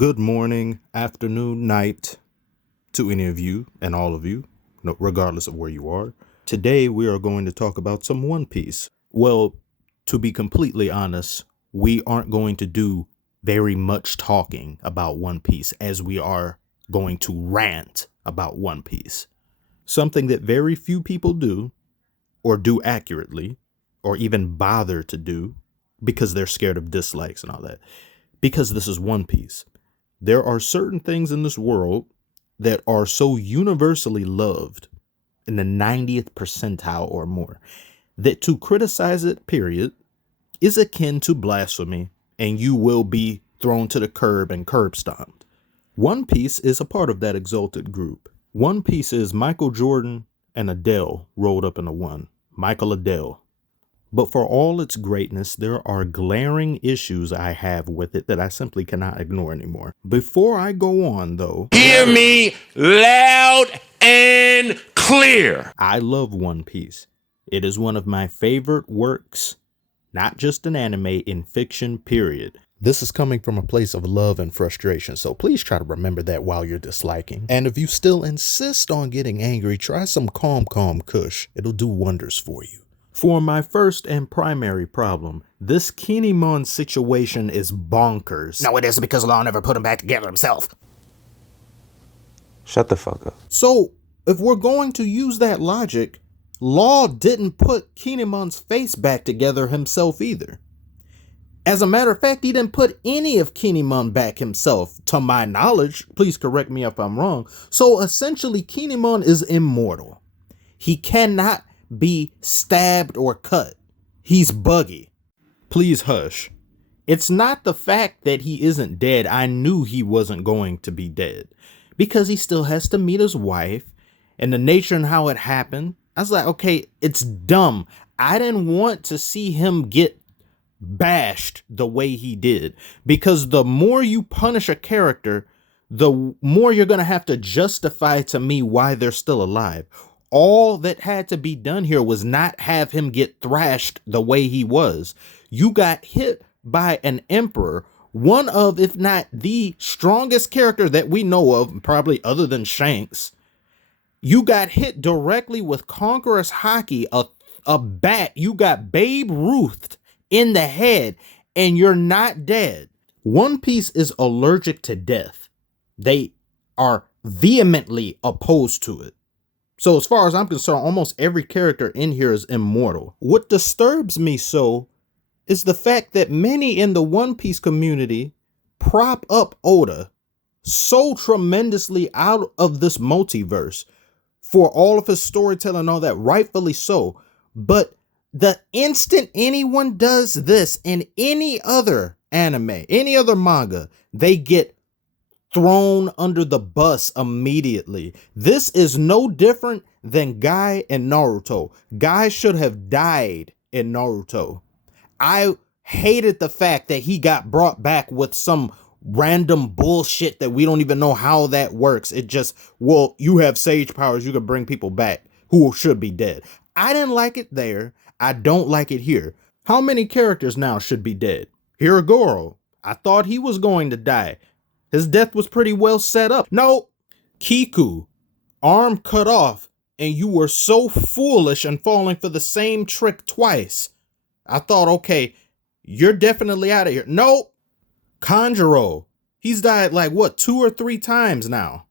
Good morning, afternoon, night to any of you and all of you, regardless of where you are. Today we are going to talk about some One Piece. Well, to be completely honest, we aren't going to do very much talking about One Piece as we are going to rant about One Piece. Something that very few people do, or do accurately, or even bother to do because they're scared of dislikes and all that. Because this is One Piece. There are certain things in this world that are so universally loved in the 90th percentile or more that to criticize it, period, is akin to blasphemy, and you will be thrown to the curb and curb stomped. One Piece is a part of that exalted group. One Piece is Michael Jordan and Adele rolled up into one. Michael Adele. But for all its greatness, there are glaring issues I have with it that I simply cannot ignore anymore. Before I go on, though, hear me loud and clear. I love One Piece. It is one of my favorite works, not just in anime, in fiction, period. This is coming from a place of love and frustration, so please try to remember that while you're disliking. And if you still insist on getting angry, try some Calm Kush. It'll do wonders for you. For my first and primary problem, this Kinemon situation is bonkers. No, it isn't, because Law never put him back together himself. Shut the fuck up. So, if we're going to use that logic, Law didn't put Kinemon's face back together himself either. As a matter of fact, he didn't put any of Kinemon back himself, to my knowledge. Please correct me if I'm wrong. So essentially, Kinemon is immortal. He cannot be stabbed or cut. He's buggy. Please hush. It's not the fact that he isn't dead. I knew he wasn't going to be dead because he still has to meet his wife and the nature and how it happened. I was like, okay, it's dumb. I didn't want to see him get bashed the way he did, because the more you punish a character, the more you're going to have to justify to me why they're still alive. All that had to be done here was not have him get thrashed the way he was. You got hit by an emperor, one of, if not the strongest character that we know of, probably other than Shanks. You got hit directly with Conqueror's Haki, a bat. You got Babe Ruthed in the head, and you're not dead. One Piece is allergic to death. They are vehemently opposed to it. So as far as I'm concerned, almost every character in here is immortal. What disturbs me so is the fact that many in the One Piece community prop up Oda so tremendously out of this multiverse for all of his storytelling and all that, rightfully so. But the instant anyone does this in any other anime, any other manga, they get thrown under the bus immediately. This is no different than Guy and Naruto. Guy should have died in Naruto. I hated the fact that he got brought back with some random bullshit that we don't even know how that works. It just, well, you have sage powers, you can bring people back who should be dead. I didn't like it there. I don't like it here. How many characters now should be dead? Hiragoro. I thought he was going to die. His death was pretty well set up. No, Kiku, arm cut off, and you were so foolish and falling for the same trick twice. I thought, okay, you're definitely out of here. No, Kanjuro, he's died like, what, 2 or 3 times now.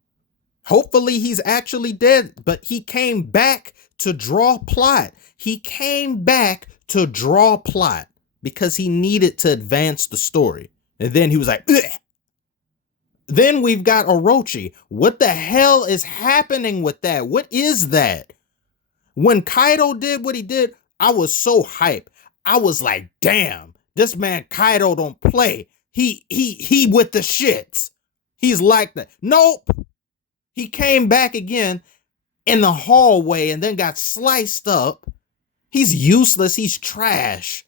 Hopefully he's actually dead, but he came back to draw plot. He came back to draw plot because he needed to advance the story. And then he was like, ugh. Then we've got Orochi. What the hell is happening with that? What is that? When Kaido did what he did, I was so hyped. I was like, damn, this man Kaido don't play. He with the shits. He's like that. Nope. He came back again in the hallway and then got sliced up. He's useless. He's trash.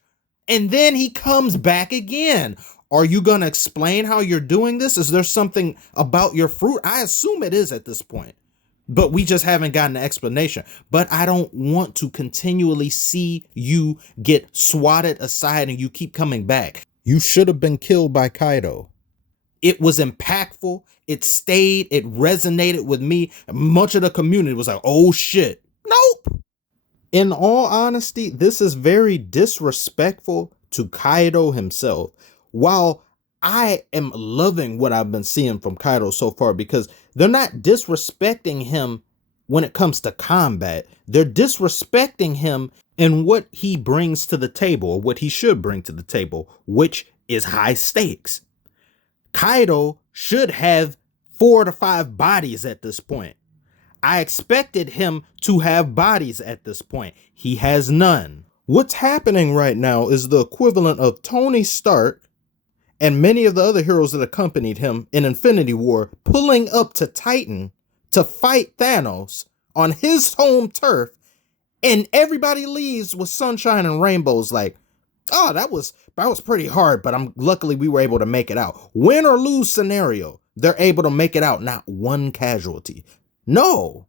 And then he comes back again. Are you going to explain how you're doing this? Is there something about your fruit? I assume it is at this point, but we just haven't gotten an explanation. But I don't want to continually see you get swatted aside and you keep coming back. You should have been killed by Kaido. It was impactful. It stayed. It resonated with me. Much of the community was like, oh shit. Nope. In all honesty, this is very disrespectful to Kaido himself. While I am loving what I've been seeing from Kaido so far, because they're not disrespecting him when it comes to combat. They're disrespecting him in what he brings to the table, or what he should bring to the table, which is high stakes. Kaido should have 4 to 5 bodies at this point. I expected him to have bodies at this point. He has none. What's happening right now is the equivalent of Tony Stark and many of the other heroes that accompanied him in Infinity War pulling up to Titan to fight Thanos on his home turf, and everybody leaves with sunshine and rainbows like, oh, that was pretty hard, but luckily we were able to make it out. Win or lose scenario, they're able to make it out, not one casualty. No.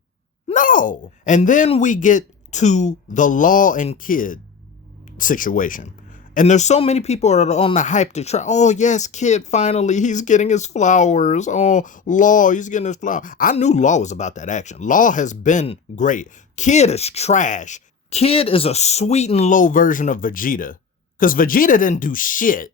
And then we get to the Law and Kid situation. And there's so many people that are on the hype to try, oh yes, Kid finally, he's getting his flowers. Oh, Law, he's getting his flowers. I knew Law was about that action. Law has been great. Kid is trash. Kid is a sweet and low version of Vegeta. Because Vegeta didn't do shit.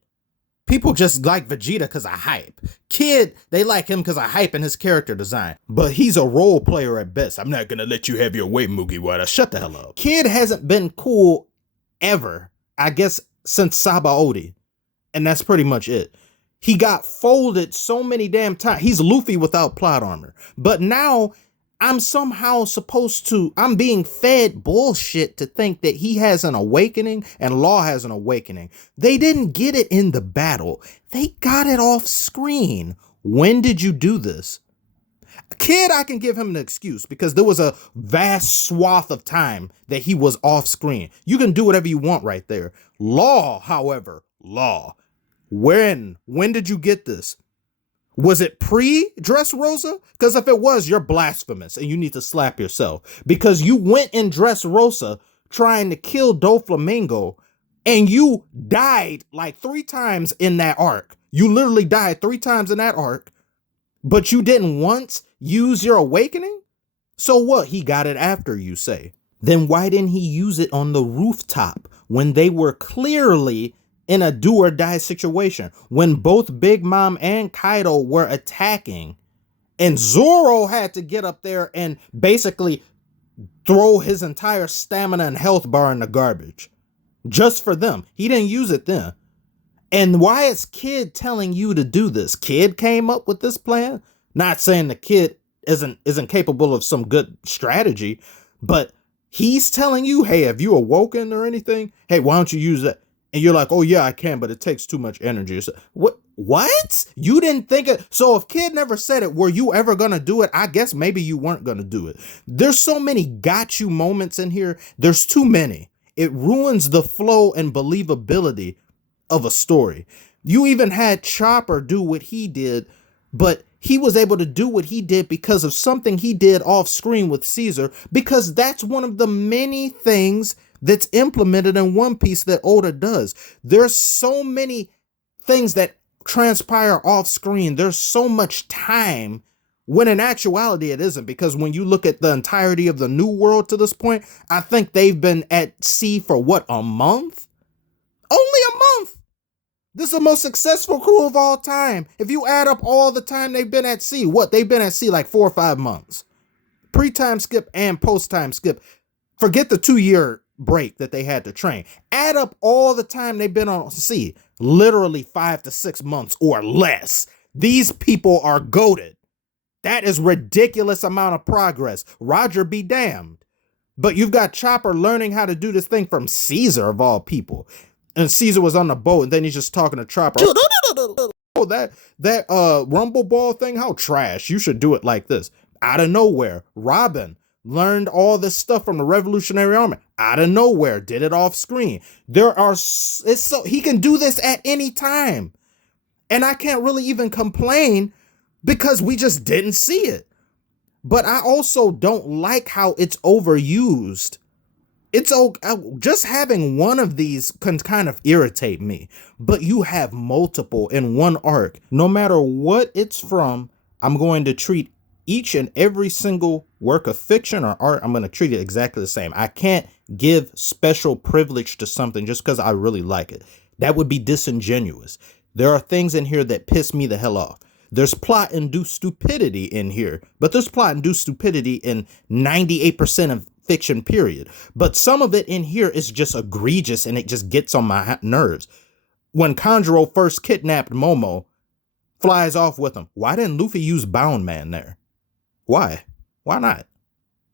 People just like Vegeta because of hype. Kid, they like him because of hype and his character design. But he's a role player at best. I'm not going to let you have your way, Mugiwara. Shut the hell up. Kid hasn't been cool ever, I guess, since Sabaody. And that's pretty much it. He got folded so many damn times. He's Luffy without plot armor. But now I'm somehow I'm being fed bullshit to think that he has an awakening and Law has an awakening. They didn't get it in the battle. They got it off screen. When did you do this? Kid, I can give him an excuse because there was a vast swath of time that he was off screen. You can do whatever you want right there. Law, however, when did you get this? Was it pre-Dressrosa? Because if it was, you're blasphemous and you need to slap yourself. Because you went in Dressrosa trying to kill Doflamingo and you died like 3 times in that arc. You literally died 3 times in that arc, but you didn't once use your awakening? So what? He got it after, you say. Then why didn't he use it on the rooftop when they were clearly in a do or die situation, when both Big Mom and Kaido were attacking and Zoro had to get up there and basically throw his entire stamina and health bar in the garbage just for them? He didn't use it then. And why is Kid telling you to do this? Kid came up with this plan. Not saying the Kid isn't capable of some good strategy, but he's telling you, hey, have you awoken or anything? Hey, why don't you use that? And you're like, oh yeah, I can, but it takes too much energy. So, what? You didn't think it? So if Kid never said it, were you ever gonna do it? I guess maybe you weren't gonna do it. There's so many got you moments in here. There's too many. It ruins the flow and believability of a story. You even had Chopper do what he did, but he was able to do what he did because of something he did off screen with Caesar, because that's one of the many things that's implemented in One Piece that Oda does. There's so many things that transpire off screen. There's so much time, when in actuality it isn't, because when you look at the entirety of the New World to this point, I think they've been at sea for what, a month? Only a month. This is the most successful crew of all time. If you add up all the time they've been at sea, they've been at sea like 4 or 5 months. Pre-time skip and post-time skip. Forget the 2-year break that they had to train. Add up all the time they've been on sea. Literally 5 to 6 months or less. These people are goated. That is ridiculous amount of progress. Roger be damned. But you've got Chopper learning how to do this thing from Caesar of all people. And Caesar was on the boat and then he's just talking to Chopper. Oh, that Rumble Ball thing, how trash. You should do it like this. Out of nowhere, Robin learned all this stuff from the Revolutionary Army. Out of nowhere, did it off screen. He can do this at any time. And I can't really even complain because we just didn't see it. But I also don't like how it's overused It's okay. Just having one of these can kind of irritate me, but you have multiple in one arc. No matter what it's from, I'm going to treat each and every single work of fiction or art, I'm going to treat it exactly the same. I can't give special privilege to something just because I really like it. That would be disingenuous. There are things in here that piss me the hell off. There's plot-induced stupidity in here, but there's plot-induced stupidity in 98% of fiction, period. But some of it in here is just egregious and it just gets on my nerves. When Kanjuro first kidnapped Momo, flies off with him. Why didn't Luffy use Bound Man there? Why? Why not?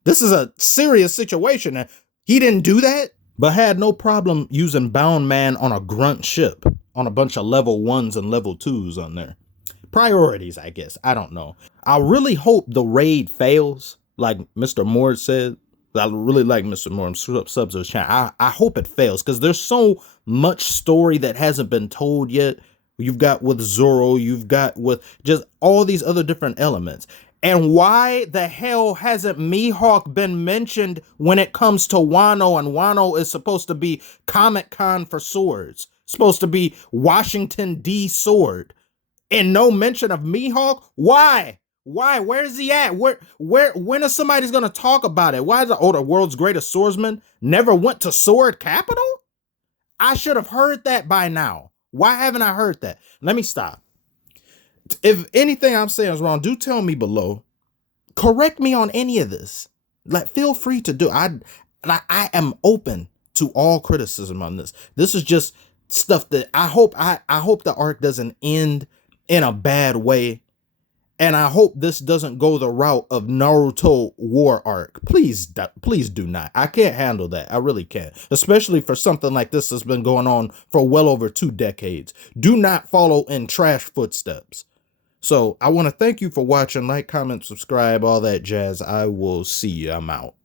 This is a serious situation and he didn't do that, but had no problem using Bound Man on a grunt ship, on a bunch of level 1s and level 2s on there. Priorities, I guess. I don't know. I really hope the raid fails, like Mr. Moore said. I really like Mr. Moore. Subs to the channel. I hope it fails because there's so much story that hasn't been told yet. You've got with Zoro, you've got with just all these other different elements. And why the hell hasn't Mihawk been mentioned when it comes to Wano? And Wano is supposed to be Comic-Con for swords. Supposed to be Washington D sword. And no mention of Mihawk? Why? Why? Where is he at? When is somebody's gonna talk about it? Why is the world's greatest swordsman never went to sword capital? I should have heard that by now. Why haven't I heard that? Let me stop. If anything I'm saying is wrong, do tell me below. Correct me on any of this. Like, feel free to do. I am open to all criticism on this. This is just stuff that I hope the arc doesn't end in a bad way. And I hope this doesn't go the route of Naruto War Arc. Please do not. I can't handle that. I really can't. Especially for something like this that's been going on for well over 2 decades. Do not follow in trash footsteps. So I want to thank you for watching. Like, comment, subscribe, all that jazz. I will see you. I'm out.